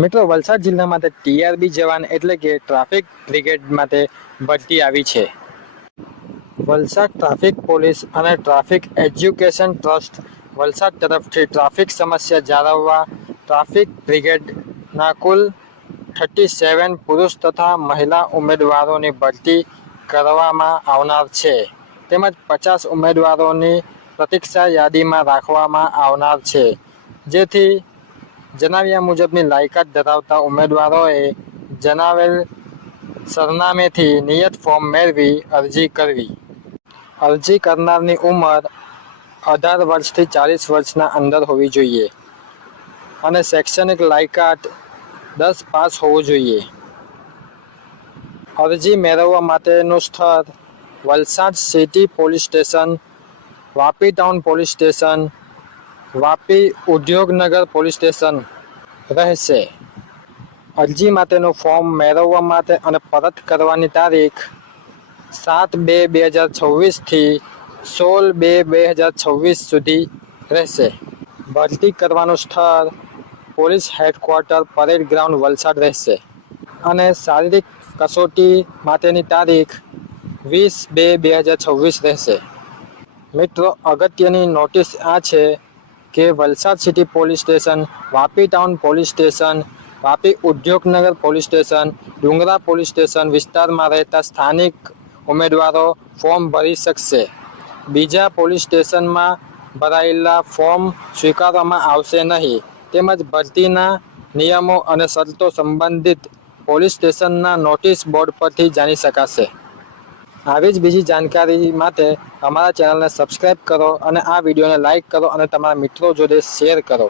મિત્રો, વલસાડ જિલ્લા માટે ટીઆરબી જવાન એટલે કે ટ્રાફિક બ્રિગેડ માટે ભરતી આવી છે. વલસાડ ટ્રાફિક પોલીસ અને ટ્રાફિક એજ્યુકેશન ટ્રસ્ટ વલસાડ તરફથી ટ્રાફિક સમસ્યા જાળવવા ટ્રાફિક બ્રિગેડના કુલ થર્ટી સેવન પુરુષ તથા મહિલા ઉમેદવારોની ભરતી કરવામાં આવનાર છે. તેમજ પચાસ ઉમેદવારોની પ્રતીક્ષા યાદીમાં રાખવામાં આવનાર છે. જેથી જણાવ્યા મુજબની લાયકાત ધરાવતા ઉમેદવારોએ જણાવેલ સરનામેથી નિયત ફોર્મ મેળવી અરજી કરવી. અરજી કરનારની ઉંમર અઢાર વર્ષથી ચાલીસ વર્ષના અંદર હોવી જોઈએ અને શૈક્ષણિક લાયકાત દસ પાસ હોવું જોઈએ. અરજી મેળવવા માટેનું સ્થળ Valsad city police station, Vapi town police station Vapi Udyognagar police station રહેશે. અરજી માટેનું ફોર્મ મેળવવા માટે અને પરત કરવાની તારીખ સાત બે બે હજાર છવ્વીસથી સોળ બે બે હજાર છવ્વીસ સુધી રહેશે. ભરતી કરવાનું સ્થળ police headquarter parade ground Valsad રહેશે. અને શારીરિક કસોટી માટેની તારીખ વીસ બે બે હજાર છવ્વીસ રહેશે. મિત્રો, અગત્યની નોટિસ આ છે કે Valsad city police station, Vapi town police station, Vapi Udyognagar police station, Dungra police station વિસ્તારમાં રહેતા સ્થાનિક ઉમેદવારો ફોર્મ ભરી શકશે. બીજા પોલીસ સ્ટેશનમાં ભરાયેલા ફોર્મ સ્વીકારવામાં આવશે નહીં. તેમજ ભરતીના નિયમો અને શરતો સંબંધિત પોલીસ સ્ટેશનના નોટિસ બોર્ડ પરથી જાણી શકાશે. આવી જ બીજી જાણકારી માટે અમારા ચેનલને સબસ્ક્રાઇબ કરો અને આ વિડીયોને લાઇક કરો અને તમારા મિત્રો જોડે શેર કરો.